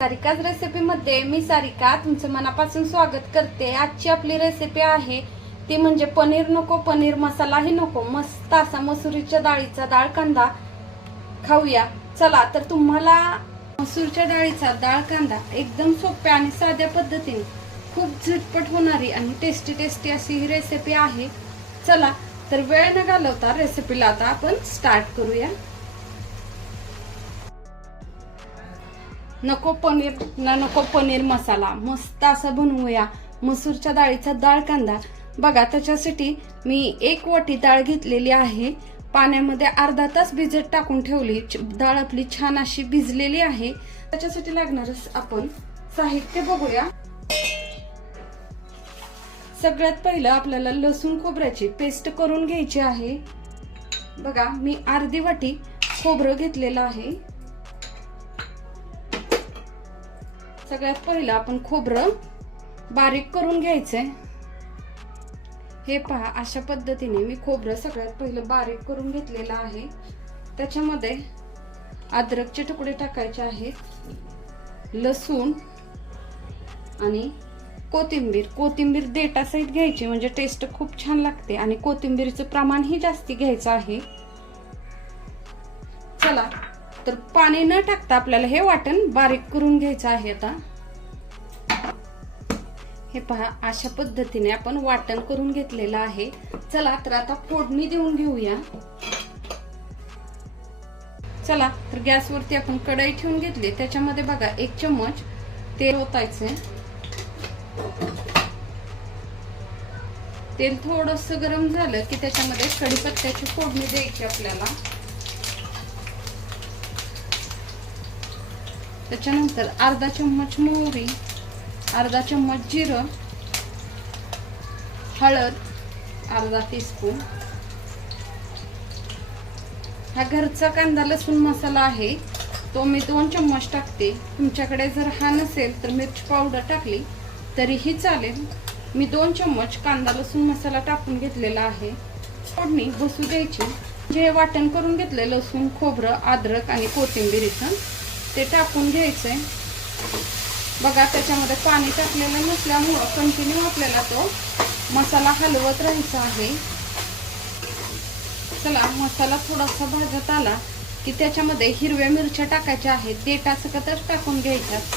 सारिकाज रेसिपीमध्ये मी सारिका तुमचं मनापासून स्वागत करते. आजची आपली रेसिपी आहे ती म्हणजे पनीर नको पनीर मसालाही नको मस्त असा मसुरीच्या डाळीचा डाळ कांदा खाऊया. चला तर तुम्हाला मसूरच्या डाळीचा डाळ कांदा एकदम सोप्या आणि साध्या पद्धतीने खूप झटपट होणारी आणि टेस्टी टेस्टी अशी ही रेसिपी आहे. चला तर वेळ न घालवता रेसिपीला आता आपण स्टार्ट करूया. नको पनीर ना नको पनीर मसाला. मस्त असा बनवूया. मसूरच्या डाळीचा डाळ कांदा. बघा त्याच्यासाठी मी एक वाटी डाळ घेतलेली आहे. पाण्यामध्ये अर्धा तास भिजत टाकून ठेवली. डाळ आपली छान अशी भिजलेली आहे. त्याच्यासाठी लागणार आपण साहित्य बघूया. सगळ्यात पहिलं आपल्याला लसूण खोबऱ्याची पेस्ट करून घ्यायची आहे. बघा मी अर्धी वाटी खोबरं घेतलेलं आहे. सगळ्यात पहिलं आपण खोबरं बारीक करून घ्यायचंय. हे पहा अशा पद्धतीने मी खोबरं सगळ्यात पहिलं बारीक करून घेतलेलं आहे. त्याच्यामध्ये अद्रकचे तुकडे टाकायचे आहेत लसूण आणि कोथिंबीर. कोथिंबीर देटासहित घ्यायची म्हणजे टेस्ट खूप छान लागते आणि कोथिंबीरचं प्रमाणही जास्ती घ्यायचं आहे. चला तर पाणी न टाकता आपल्याला हे वाटण बारीक करून घ्यायचं आहे आता. हे पहा अशा पद्धतीने आपण वाटण करून घेतलेलं आहे. चला तर आता फोडणी देऊन घेऊया. चला तर गॅसवरती आपण कढई ठेवून घेतली. त्याच्यामध्ये बघा एक चम्मच तेल ओतायचे तेल थोडस गरम झालं की त्याच्यामध्ये कढीपत्त्याची फोडणी द्यायची आपल्याला. त्याच्यानंतर अर्धा चम्मच मोहरी अर्धा चम्मच जिरं हळद अर्धा टीस्पून हा घरचा कांदा लसूण मसाला आहे तो मी दोन चम्मच टाकते. तुमच्याकडे जर हा नसेल तर मिरची पावडर टाकली तरीही चालेल. मी दोन चम्मच कांदा लसूण मसाला टाकून घेतलेला आहे. फोडणी बसू द्यायची. जे वाटण करून घेतले लसूण खोबरं अद्रक आणि कोथिंबीरीचं ते टाकून घ्यायचंय. बघा त्याच्यामध्ये पाणी टाकलेलं नसल्यामुळं कंटिन्यू आपल्याला तो मसाला हलवत राहायचा आहे. चला मसाला थोडासा भाजत आला की त्याच्यामध्ये हिरव्या मिरच्या टाकायच्या आहेत. देटा सकतच टाकून घ्यायच्यात.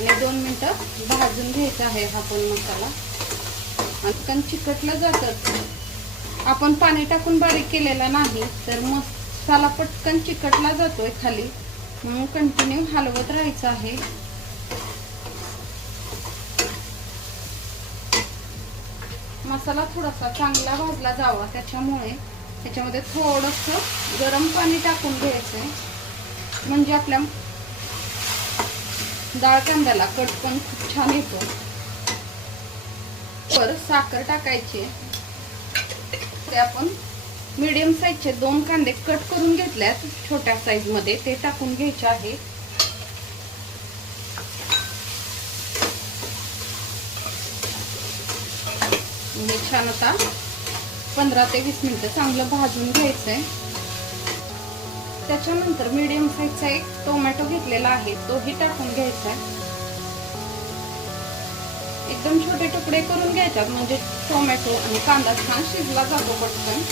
आणि दोन मिनटं भाजून घ्यायचा आहे हा पण मसाला. आणि चिकटलं जातं. आपण पाणी टाकून बारीक केलेला नाही तर मसाला पटकन चिकटला जातोय खाली. म्हणून कंटिन्यू हलवत राहायचं आहे. मसाला थोडासा चांगला भाजला जावा त्याच्यामुळे त्याच्यामध्ये थोडस गरम पाणी टाकून घ्यायचंय म्हणजे आपल्या डाळ कांद्याला कट पण खूप छान येतो. तर साखर टाकायची ते आपण मीडियम साईजचे दोन कांदे कट करून घेतल्यात. छोट्या साईजमध्ये ते टाकून घ्यायचे आहे. छान आता पंधरा ते वीस मिनिटं चांगलं भाजून घ्यायचं आहे त्याच्यानंतर मीडियम साईजचा एक टोमॅटो घेतलेला आहे तोही टाकून घ्यायचा. आहे एकदम छोटे तुकडे करून घ्यायच्यात म्हणजे टोमॅटो आणि कांदा छान शिजला जातो पटकन.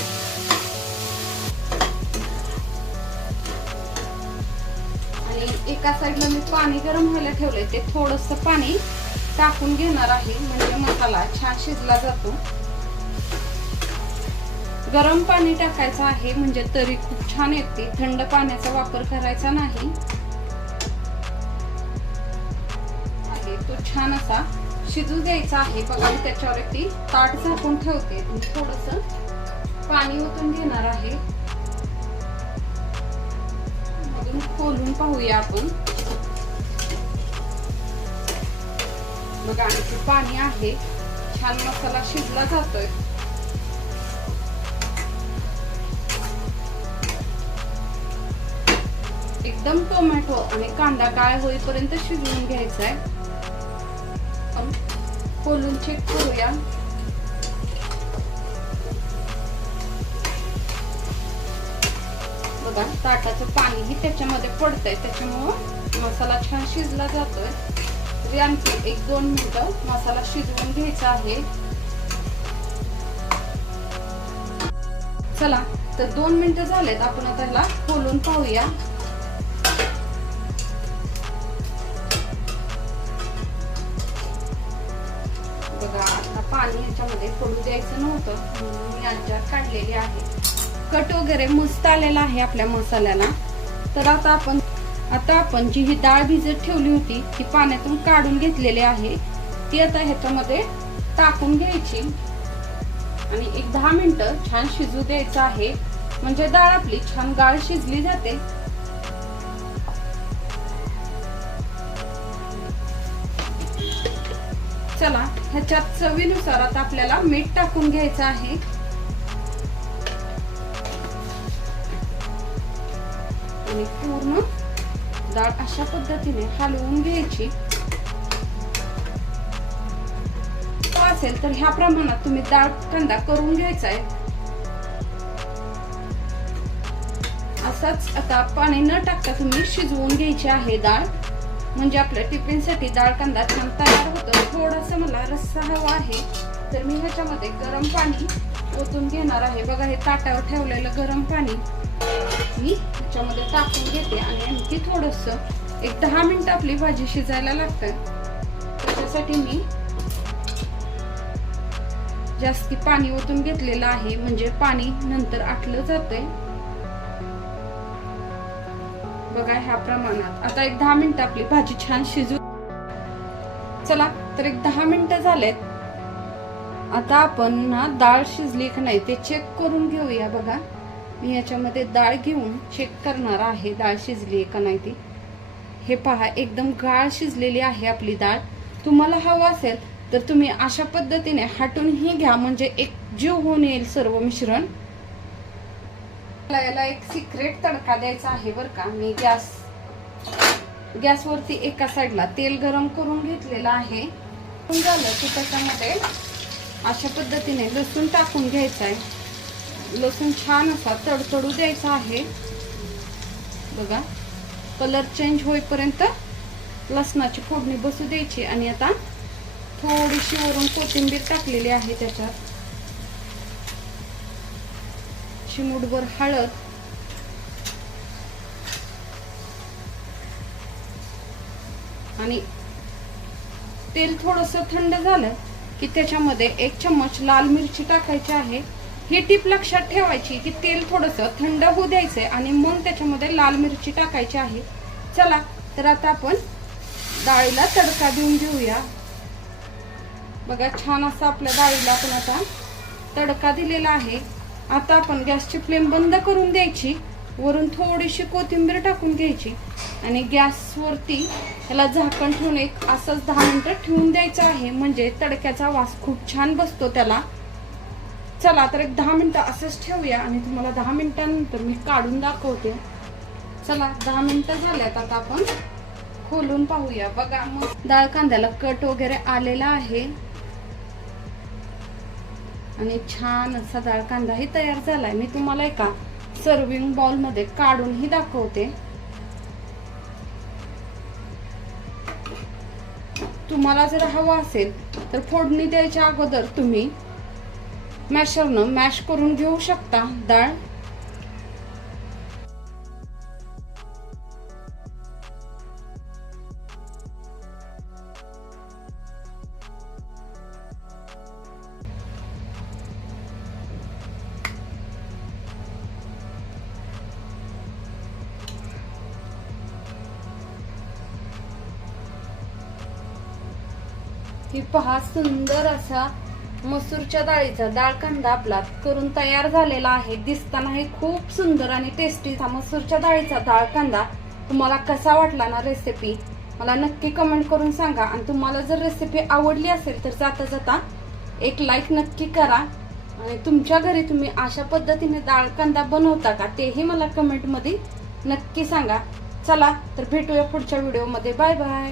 आणि एका साईडला मी पाणी गरम व्हायला ठेवलंय. ते थोडस पाणी टाकून घेणार आहे. म्हणजे मसाला छान शिजला जातो. गरम पाणी टाकायचं आहे. म्हणजे तरी खूप छान येते. थंड पाण्याचा वापर करायचा नाही. तो छान असा शिजू द्यायचा आहे. बघा मी त्याच्यावरती ताट झाकून ठेवते. थोडस पाणी ओतून घेणार आहे. मधून खोलून पाहूया आपण. बघा आणखी पाणी आहे. छान मसाला शिजला जातोय. एकदम टोमॅटो आणि कांदा काळ होईपर्यंत शिजवून घ्यायचा आहे खोलून चेक करूया. बघा ताटाचं पाणीही त्याच्यामध्ये पडतंय. त्याच्यामुळं मसाला छान शिजला जातोय. तरी आणखी एक दोन मिनिटं मसाला शिजवून घ्यायचा आहे. चला तर दोन मिनिटं झालेत आपण आता ह्याला खोलून पाहूया. बघा आता पाणी ह्याच्यामध्ये पडू द्यायचं नव्हतं म्हणून मी यांच्यात काढलेली आहे. कट वगैरे मस्त आलेला आहे आपल्या मसाल्याला. तर आता आपण आता आपण जी ही डाळ भिजत ठेवली होती ती पाण्यातून काढून घेतलेली आहे. ती आता ह्याच्यामध्ये टाकून घ्यायची. आणि एक दहा मिनटं छान शिजू द्यायचं आहे. म्हणजे डाळ आपली छान गाळ शिजली जाते. चला ह्याच्यात चवीनुसार आता आपल्याला मीठ टाकून घ्यायचं आहे. आणि पूर्ण डाळ अशा पद्धतीने हलवून घ्यायची. असेल तर ह्या प्रमाणात तुम्ही डाळ कांदा करून घ्यायचा आहे. असाच आता पाणी न टाकता तुम्ही शिजवून घ्यायची आहे डाळ. म्हणजे आपल्या टिफिनसाठी डाळ कांदा छान तयार होतो. थोडस मला रस्सा हवा आहे. तर मी ह्याच्यामध्ये गरम पाणी ओतून घेणार आहे. बघा हे ताटावर ठेवलेलं गरम पाणी. मी ह्याच्यामध्ये टाकून घेते आणि आणखी थोडस एक दहा मिनटं आपली भाजी शिजायला लागतं त्याच्यासाठी मी जास्ती पाणी ओतून घेतलेलं आहे. म्हणजे पाणी नंतर आटलं जातंय. बघा ह्या प्रमाणात. आता एक दहा मिनिटं आपली भाजी छान शिजू चला तर एक दहा मिनिटं झालेत. आता आपण ना डाळ शिजली का नाही ते चेक करून घेऊया बघा. मी याच्यामध्ये डाळ घेऊन चेक करणार आहे. डाळ शिजली आहे का नाही ती? हे पहा एकदम गाळ शिजलेली आहे आपली डाळ. तुम्हाला हवं असेल तर तुम्ही अशा पद्धतीने हाटूनही घ्या. म्हणजे एक जीव होऊन येईल सर्व मिश्रण. याला एक सिक्रेट तडका द्यायचा आहे बरं का. मी गॅस गॅसवरती एका साईडला तेल गरम करून घेतलेलं आहे. झालं की त्याच्यामध्ये अशा पद्धतीने लसूण टाकून घ्यायचं आहे. लसूण छान असा तडतडू द्यायचा आहे. बघा कलर चेंज होईपर्यंत लसणाची फोडणी बसू द्यायची आणि आता थोडीशी वरून कोथिंबीर टाकलेली आहे त्याच्यात. चिमूटभर हळद. आणि तेल थोडस थंड झालं की त्याच्यामध्ये एक चम्मच लाल मिरची टाकायची आहे. ही टीप लक्षात ठेवायची की तेल थोडंसं थंड होऊ द्यायचंय आणि मग त्याच्यामध्ये लाल मिरची टाकायची आहे. चला तर आता आपण डाळीला तडका देऊन घेऊया. बघा छान असा आपल्या डाळीला आपण आता तडका दिलेला आहे. आता आपण गॅसची फ्लेम बंद करून द्यायची. वरून थोडीशी कोथिंबीर टाकून घ्यायची. आणि गॅसवरती त्याला झाकण ठेवून एक असंच दहा मिनटं ठेवून द्यायचं आहे. म्हणजे तडक्याचा वास खूप छान बसतो त्याला. चला तर एक दहा मिनटं असंच ठेवूया आणि तुम्हाला दहा मिनिटांनंतर मी काढून दाखवते. चला दहा मिनिटं झाल्यात आता आपण. खोलून पाहूया. बघा मग डाळ कांद्याला कट वगैरे आलेला आहे. आणि छान असा डाळ कांदाही तयार झालाय. मी तुम्हाला एका सर्विंग बॉलमध्ये काढूनही दाखवते. तुम्हाला जर हवं असेल तर फोडणी द्यायच्या अगोदर तुम्ही मॅशरनं मॅश करून घेऊ शकता. डाळ. ही पहा सुंदर असा मसूरच्या डाळीचा डाळ कांदा आपला करून तयार झालेला आहे. दिसताना हे खूप सुंदर आणि टेस्टीचा मसूरच्या डाळीचा डाळ कांदा. तुम्हाला कसा वाटला ना रेसिपी मला नक्की कमेंट करून सांगा. आणि तुम्हाला जर रेसिपी आवडली असेल तर जाता जाता एक लाईक नक्की करा. आणि तुमच्या घरी तुम्ही अशा पद्धतीने डाळ कांदा बनवता का तेही मला कमेंटमध्ये नक्की सांगा. चला तर भेटूया पुढच्या व्हिडिओमध्ये बाय बाय